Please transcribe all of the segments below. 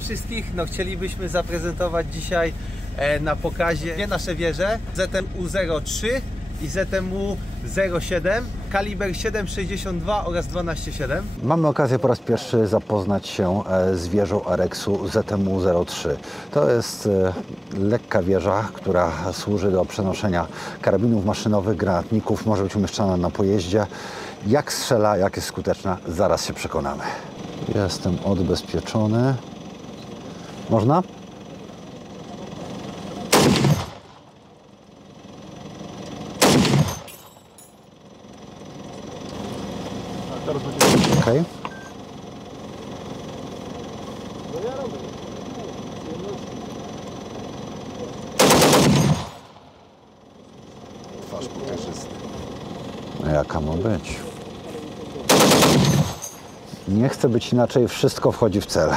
Witam wszystkich. Chcielibyśmy zaprezentować dzisiaj na pokazie dwie nasze wieże ZMU-03 i ZMU-07, kaliber 7,62 oraz 12,7. Mamy okazję po raz pierwszy zapoznać się z wieżą Arexu ZMU-03. To jest lekka wieża, która służy do przenoszenia karabinów maszynowych, granatników, może być umieszczana na pojeździe. Jak strzela, jak jest skuteczna, zaraz się przekonamy. Jestem odbezpieczony. Można? Okej. Twarz pokażysty. Jaka ma być? Nie chce być inaczej, wszystko wchodzi w cel.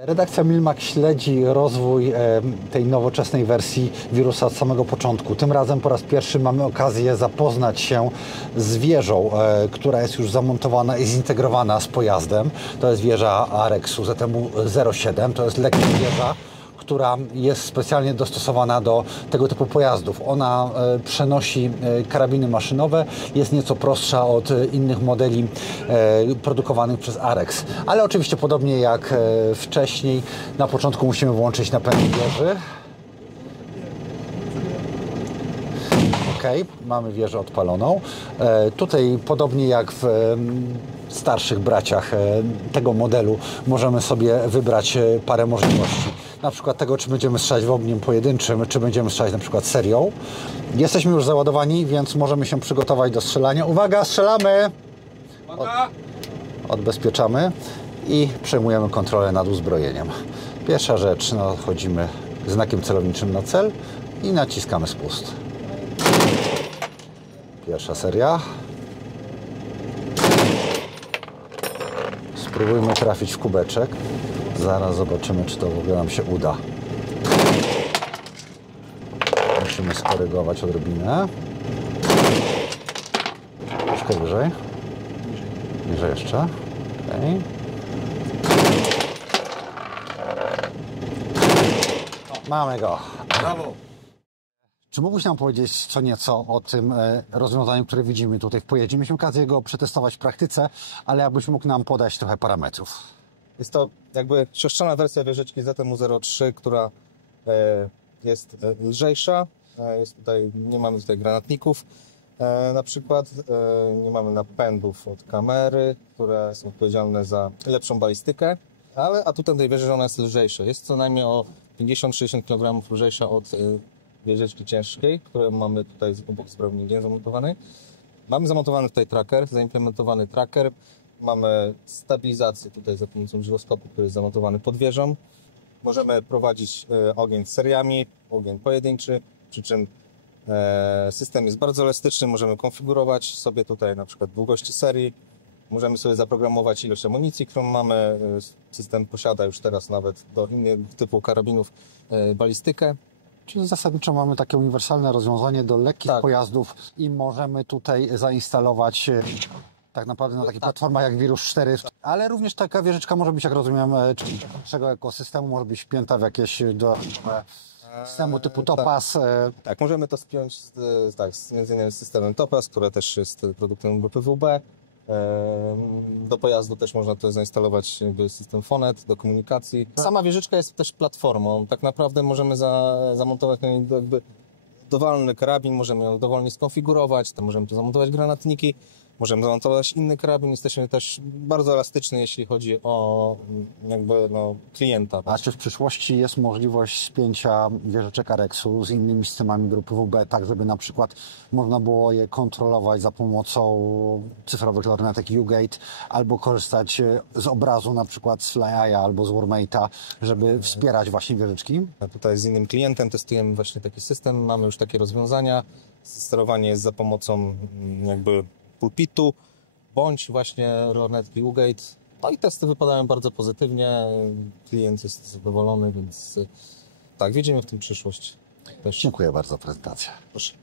Redakcja Milmak śledzi rozwój tej nowoczesnej wersji wirusa od samego początku. Tym razem po raz pierwszy mamy okazję zapoznać się z wieżą, która jest już zamontowana i zintegrowana z pojazdem. To jest wieża Arexu ZMU-07. To jest lekka wieża, która jest specjalnie dostosowana do tego typu pojazdów. Ona przenosi karabiny maszynowe, jest nieco prostsza od innych modeli produkowanych przez Arex. Ale oczywiście podobnie jak wcześniej, na początku musimy włączyć napęd wieży. Ok, mamy wieżę odpaloną. Tutaj podobnie jak w starszych braciach tego modelu możemy sobie wybrać parę możliwości. Na przykład tego, czy będziemy strzelać w ogniem pojedynczym, czy będziemy strzelać na przykład serią. Jesteśmy już załadowani, więc możemy się przygotować do strzelania. Uwaga, strzelamy! Odbezpieczamy i przejmujemy kontrolę nad uzbrojeniem. Pierwsza rzecz, chodzimy znakiem celowniczym na cel i naciskamy spust. Pierwsza seria. Spróbujmy trafić w kubeczek. Zaraz zobaczymy, czy to w ogóle nam się uda. Musimy skorygować odrobinę. Troszkę wyżej. Niżej jeszcze. Okay. Mamy go. Brawo! Czy mógłbyś nam powiedzieć co nieco o tym rozwiązaniu, które widzimy tutaj w pojeździe? Mieliśmy okazję go przetestować w praktyce, ale jakbyś mógł nam podać trochę parametrów. Jest to jakby siostrzana wersja wieżyczki ZMU-03, która jest lżejsza. Nie mamy tutaj granatników na przykład. Nie mamy napędów od kamery, które są odpowiedzialne za lepszą balistykę. Ale atutem tej wieży, że ona jest lżejsza. Jest co najmniej o 50-60 kg lżejsza od wieżyczki ciężkiej, którą mamy tutaj obok zbrojowni zamontowanej. Mamy zamontowany tutaj tracker, zaimplementowany tracker. Mamy stabilizację tutaj za pomocą żyroskopu, który jest zamontowany pod wieżą. Możemy prowadzić ogień seriami, ogień pojedynczy, przy czym system jest bardzo elastyczny. Możemy konfigurować sobie tutaj na przykład długości serii. Możemy sobie zaprogramować ilość amunicji, którą mamy. System posiada już teraz nawet do innych typu karabinów balistykę. Czyli zasadniczo mamy takie uniwersalne rozwiązanie do lekkich pojazdów i możemy tutaj zainstalować tak naprawdę na takich platformach jak Virus 4, ale również taka wieżyczka może być, jak rozumiem, czyli naszego ekosystemu może być wpięta w jakieś do systemu typu Topaz. Tak, możemy to spiąć między innymi z systemem Topaz, który też jest produktem grupy WB. Do pojazdu też można to zainstalować jakby system Fonet do komunikacji. Sama wieżyczka jest też platformą. Tak naprawdę możemy zamontować jakby dowolny karabin, możemy ją dowolnie skonfigurować, to możemy tu zamontować granatniki, możemy zamontować inny karabin. Jesteśmy też bardzo elastyczni, jeśli chodzi o jakby klienta. A czy w przyszłości jest możliwość spięcia wieżyczek Arexu z innymi systemami grupy WB, tak żeby na przykład można było je kontrolować za pomocą cyfrowych lornetek U-Gate, albo korzystać z obrazu na przykład z FlyEye albo z Warmate'a, żeby wspierać właśnie wieżyczki? A tutaj z innym klientem testujemy właśnie taki system, mamy już takie rozwiązania. Sterowanie jest za pomocą jakby pulpitu, bądź właśnie lornetki U-Gate. No i testy wypadają bardzo pozytywnie, klient jest zadowolony, więc tak, widzimy w tym przyszłość też. Dziękuję bardzo za prezentację. Proszę.